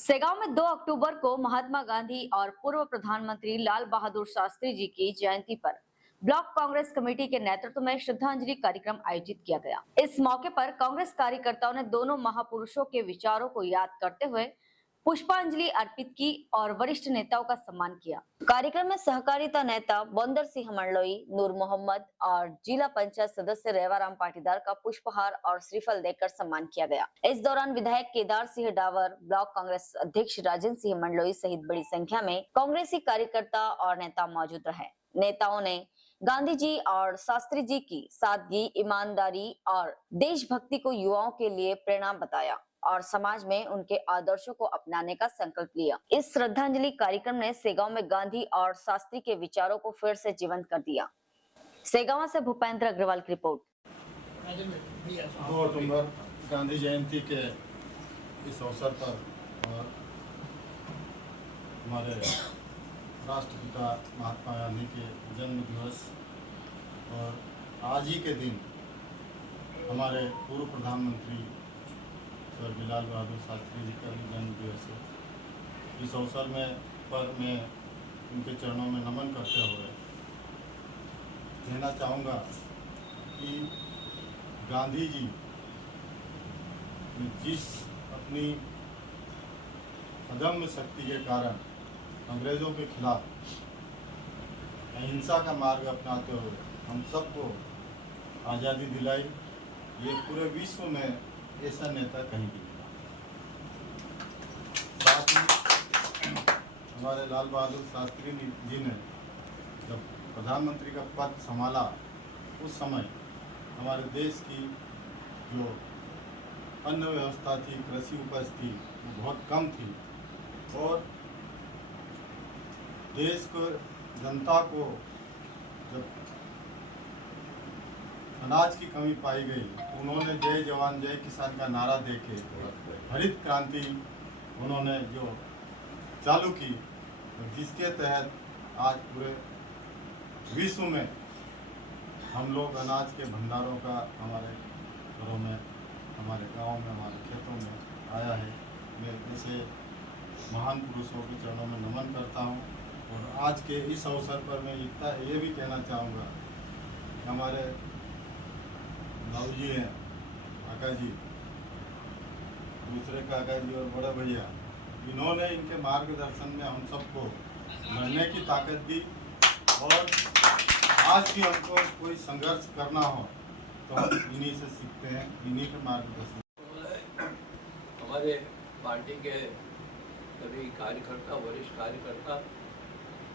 सेगांव में 2 अक्टूबर को महात्मा गांधी और पूर्व प्रधानमंत्री लाल बहादुर शास्त्री जी की जयंती पर ब्लॉक कांग्रेस कमेटी के नेतृत्व में श्रद्धांजलि कार्यक्रम आयोजित किया गया। इस मौके पर कांग्रेस कार्यकर्ताओं ने दोनों महापुरुषों के विचारों को याद करते हुए पुष्पांजलि अर्पित की और वरिष्ठ नेताओं का सम्मान किया। कार्यक्रम में सहकारिता नेता बंदर सिंह मंडलोई, नूर मोहम्मद और जिला पंचायत सदस्य रेवाराम पाटीदार का पुष्पहार और श्रीफल देकर सम्मान किया गया। इस दौरान विधायक केदार सिंह डावर, ब्लॉक कांग्रेस अध्यक्ष राजेंद्र सिंह मंडलोई सहित बड़ी संख्या में कांग्रेसी कार्यकर्ता और नेता मौजूद रहे। नेताओं ने गांधी जी और शास्त्री जी की सादगी, ईमानदारी और देशभक्ति को युवाओं के लिए प्रेरणा बताया और समाज में उनके आदर्शों को अपनाने का संकल्प लिया। इस श्रद्धांजलि कार्यक्रम ने सेगांव में गांधी और शास्त्री के विचारों को फिर से जीवंत कर दिया। सेगांव से भूपेंद्र अग्रवाल की रिपोर्ट। 2 अक्टूबर गांधी जयंती के इस अवसर पर और हमारे राष्ट्रपिता महात्मा गांधी के जन्म दिवस और आज ही के दिन हमारे पूर्व प्रधानमंत्री स्वर्गीय लाल बहादुर शास्त्री जी का भी जन्म दिवस है। इस अवसर पर मैं उनके चरणों में नमन करते हुए कहना चाहूँगा कि गांधी जी ने जिस अपनी अदम्य शक्ति के कारण अंग्रेज़ों के खिलाफ अहिंसा का मार्ग अपनाते हुए हम सबको आज़ादी दिलाई, ये पूरे विश्व में ऐसा नेता कहीं भी नहीं। साथ ही हमारे लाल बहादुर शास्त्री जी ने जब प्रधानमंत्री का पद संभाला उस समय हमारे देश की जो अन्न व्यवस्था थी, कृषि उपज थी, वो बहुत कम थी और देश को, जनता को जब अनाज की कमी पाई गई, उन्होंने जय जवान जय किसान का नारा देके हरित क्रांति उन्होंने जो चालू की, जिसके तहत आज पूरे विश्व में हम लोग अनाज के भंडारों का हमारे घरों में, हमारे गांव में, हमारे खेतों में आया है। मैं ऐसे महान पुरुषों के चरणों में नमन करता हूं और आज के इस अवसर पर मैं ये भी कहना चाहूँगा कि हमारे बाबू जी हैं, काका जी, दूसरे काका जी और बड़े भैया, इन्होंने इनके मार्गदर्शन में हम सबको लड़ने की ताकत दी और आज भी हमको कोई संघर्ष करना हो तो हम इन्हीं से सीखते हैं, इन्हीं के मार्गदर्शन। हमारे पार्टी के सभी कार्यकर्ता, वरिष्ठ कार्यकर्ता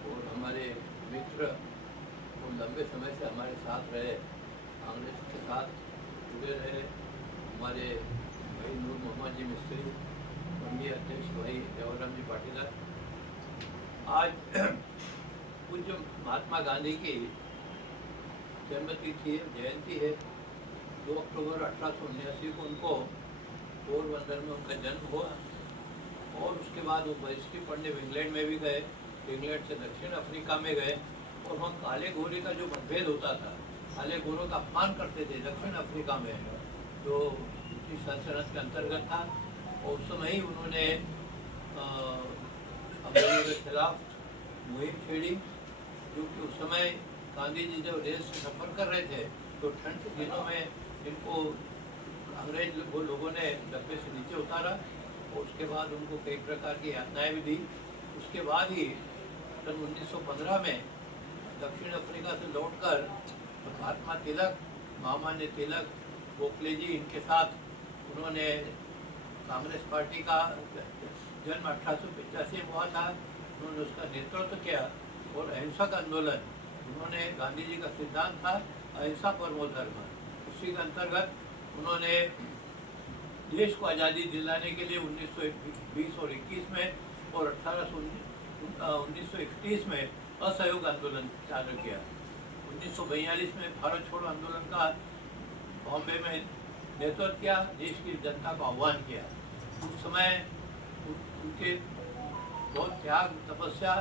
और हमारे मित्र और लंबे समय से हमारे साथ रहे, कांग्रेस के साथ जुड़े रहे, हमारे भाई नूर मोहम्मद जी मिस्त्री, मंडी अध्यक्ष भाई रेवाराम जी पाटीदार। आज पूज्य महात्मा गांधी की जयंती है। 2 अक्टूबर 1879 को उनको पोरबंदर में उनका जन्म हुआ और उसके बाद वो बैरिस्ट्री पढ़ने इंग्लैंड में भी गए, इंग्लैंड से दक्षिण अफ्रीका में गए और वहाँ काले गोरे का जो मतभेद होता था, काले गोरों का अपमान करते थे दक्षिण अफ्रीका में, जो ब्रिटिश सल्तनत के अंतर्गत था और उस समय ही उन्होंने अंग्रेजों के खिलाफ मुहिम छेड़ी, क्योंकि उस समय गांधी जी जब रेल से सफ़र कर रहे थे तो ठंड के दिनों में इनको अंग्रेज लोगों ने डब्बे से नीचे उतारा और उसके बाद उनको कई प्रकार की यातनाएँ भी दी। उसके बाद ही सन 1915 में दक्षिण अफ्रीका से लौटकर महात्मा तिलक, महामान्य तिलक, गोखले जी, इनके साथ उन्होंने कांग्रेस पार्टी का जन्म 1885 में हुआ था। उन्होंने उसका नेतृत्व किया और अहिंसक आंदोलन, उन्होंने गांधी जी का सिद्धांत था अहिंसा परमो धर्म, उसी के अंतर्गत उन्होंने देश को आज़ादी दिलाने के लिए 1920 और 21 में और 1931 में असहयोग आंदोलन चालू किया। 1942 में भारत छोड़ो आंदोलन का बॉम्बे में नेतृत्व किया, देश की जनता को आह्वान किया। उस समय उनके बहुत त्याग, तपस्या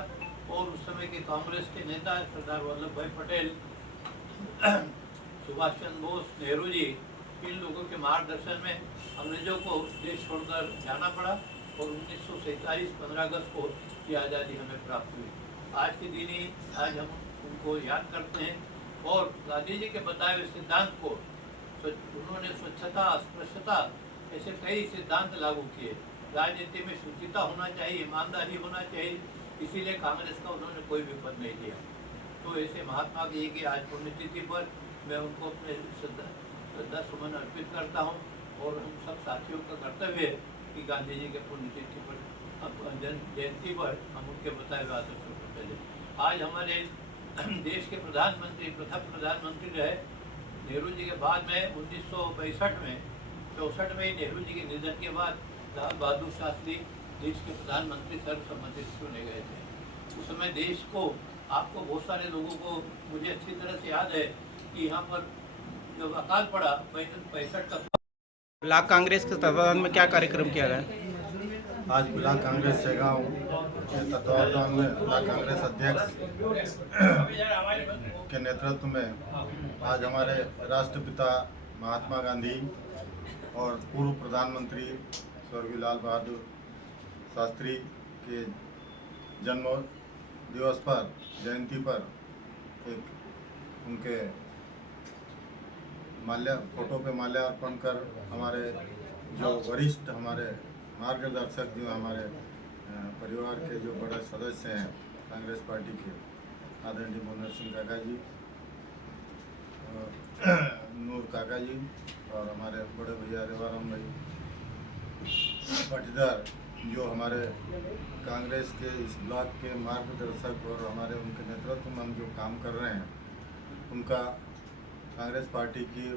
और उस समय के कांग्रेस के नेता सरदार वल्लभ भाई पटेल, सुभाष चंद्र बोस, नेहरू जी, इन लोगों के मार्गदर्शन में अंग्रेजों को देश छोड़कर जाना पड़ा और 1947 15 अगस्त को ये आज़ादी हमें प्राप्त हुई। आज के दिन ही आज हम उनको याद करते हैं और गांधी जी के बताए हुए सिद्धांत को उन्होंने स्वच्छता, अस्पृश्यता ऐसे कई सिद्धांत लागू किए। राजनीति में शुचिता होना चाहिए, ईमानदारी होना चाहिए, इसीलिए कांग्रेस का उन्होंने कोई भी पद नहीं दिया। तो ऐसे महात्मा जी की आज पुण्यतिथि पर मैं उनको अपने श्रद्धा सुमन अर्पित करता हूँ और हम सब साथियों का कर्तव्य है कि गांधी जी के पुण्यतिथि पर जयंती पर हम उनके बताए हुए आदर्शों को चले। आज हमारे देश के प्रधानमंत्री, प्रथम प्रधानमंत्री रहे नेहरू जी के बाद में 1965 में 64 में ही नेहरू जी के निधन के बाद लाल बहादुर शास्त्री देश के प्रधानमंत्री सर्वसम्मति से चुने गए थे। उस समय देश को, आपको बहुत सारे लोगों को, मुझे अच्छी तरह से याद है कि यहाँ पर जब अकाल पड़ा 65 का ब्लॉक कांग्रेस के तत्वाधान में क्या कार्यक्रम किया गया? आज ब्लॉक कांग्रेस शेगांव के तत्वाधान में ब्लॉक कांग्रेस अध्यक्ष के नेतृत्व में आज हमारे राष्ट्रपिता महात्मा गांधी और पूर्व प्रधानमंत्री स्वर्गीय लाल बहादुर शास्त्री के जन्म दिवस पर, जयंती पर एक उनके फोटो पे माल्यार्पण कर हमारे जो वरिष्ठ, हमारे मार्गदर्शक, जो हमारे परिवार के जो बड़े सदस्य हैं कांग्रेस पार्टी के, आदरणीय मनोहर सिंह काका जी, नूर काका जी और हमारे बड़े भैया रेवाराम भाई पाटीदार, जो हमारे कांग्रेस के इस ब्लॉक के मार्गदर्शक और हमारे उनके नेतृत्व में हम जो काम कर रहे हैं, उनका कांग्रेस पार्टी की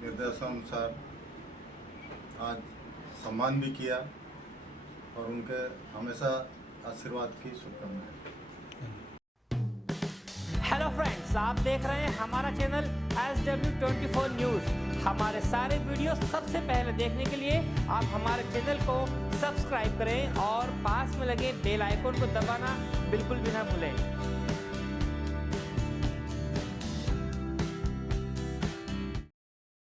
निर्देशानुसार आज सम्मान भी किया और उनके हमेशा आशीर्वाद की शुभकामनाएं। हेलो फ्रेंड्स, आप देख रहे हैं हमारा चैनल SW24 न्यूज़। हमारे सारे वीडियो सबसे पहले देखने के लिए आप हमारे चैनल को सब्सक्राइब करें और पास में लगे बेल आइकन को दबाना बिल्कुल भी ना भूलें।